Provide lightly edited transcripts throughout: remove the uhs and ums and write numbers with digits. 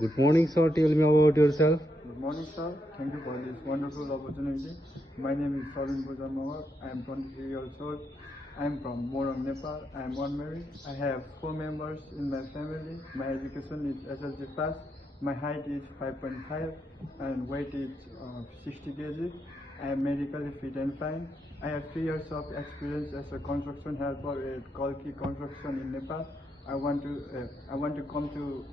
Good morning, sir. Tell me about yourself. Good morning, sir. Thank you for this wonderful opportunity. My name is Pravin Pujan Mawar. I am 23 years old. I am from Morong, Nepal. I am unmarried. I have 4 members in my family. My education is SLC pass. My height is 5.5 and weight is 60 kg. I am medically fit and fine. I have 3 years of experience as a construction helper at Kalki Construction in Nepal. I want to come to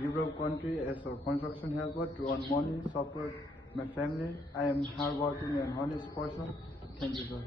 Europe country as a construction helper to earn money, support my family. I am hardworking and honest person. Thank you, sir.